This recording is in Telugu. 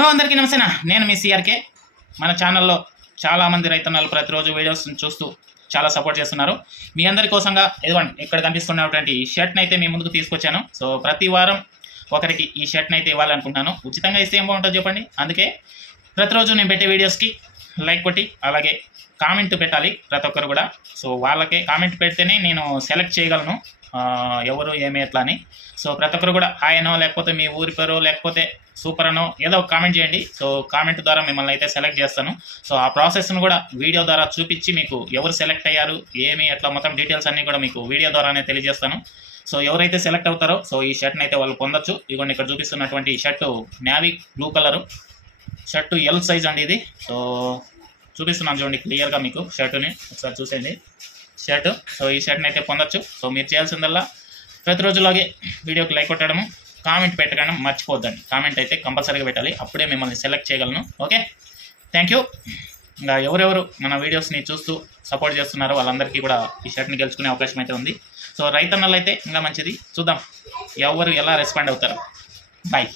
అందరికీ నమస్తేనా. నేను మీ సిఆర్కే. మన ఛానల్లో చాలామంది రైతన్నలు ప్రతిరోజు వీడియోస్ చూస్తూ చాలా సపోర్ట్ చేస్తున్నారు. మీ అందరి కోసంగా ఇదిగోండి ఇక్కడ కనిపిస్తున్నటువంటి ఈ షర్ట్ని అయితే మీ ముందుకు తీసుకొచ్చాను. సో ప్రతి వారం ఒకరికి ఈ షర్ట్ని అయితే ఇవ్వాలనుకుంటున్నాను. ఉచితంగా ఇస్తే ఏం బాగుంటుందో చెప్పండి. అందుకే ప్రతిరోజు నేను పెట్టే వీడియోస్కి లైక్ కొట్టి అలాగే కామెంట్ పెట్టాలి ప్రతి ఒక్కరు కూడా. సో వాళ్ళకే కామెంట్ పెడితేనే నేను సెలెక్ట్ చేయగలను ఎవరు ఏమి ఎట్లా అని. సో ప్రతి ఒక్కరు కూడా హాయ్ అనో లేకపోతే మీ ఊరి పేరు లేకపోతే సూపర్ అనో ఏదో ఒక కామెంట్ చేయండి. సో కామెంట్ ద్వారా మిమ్మల్ని అయితే సెలెక్ట్ చేస్తాను. సో ఆ ప్రాసెస్ను కూడా వీడియో ద్వారా చూపించి మీకు ఎవరు సెలెక్ట్ అయ్యారు ఏమి ఎట్లా మొత్తం డీటెయిల్స్ అన్నీ కూడా మీకు వీడియో ద్వారానే తెలియజేస్తాను. సో ఎవరైతే సెలెక్ట్ అవుతారో సో ఈ షర్ట్ని అయితే వాళ్ళు పొందొచ్చు. ఇదిగోండి ఇక్కడ చూపిస్తున్నటువంటి ఈ shirt navy blue colour shirt L size అండి ఇది. సో చూపిస్తున్నాను చూడండి క్లియర్గా మీకు షర్టుని ఒకసారి చూసేయండి షర్టు. సో ఈ షర్ట్ని అయితే పొందొచ్చు. సో మీరు చేయాల్సిందల్లా ప్రతిరోజులాగే వీడియోకి లైక్ కొట్టడము కామెంట్ పెట్టడం మర్చిపోద్దండి. కామెంట్ అయితే కంపల్సరీగా పెట్టాలి, అప్పుడే మిమ్మల్ని సెలెక్ట్ చేయగలను. Okay, thank you. ఇంకా ఎవరెవరు మన వీడియోస్ని చూస్తూ సపోర్ట్ చేస్తున్నారో వాళ్ళందరికీ కూడా ఈ షర్ట్ని గెలుచుకునే అవకాశం అయితే ఉంది. సో రైతన్నలు అయితే ఇంకా మంచిది, చూద్దాం ఎవరు ఎలా రెస్పాండ్ అవుతారు. బాయ్.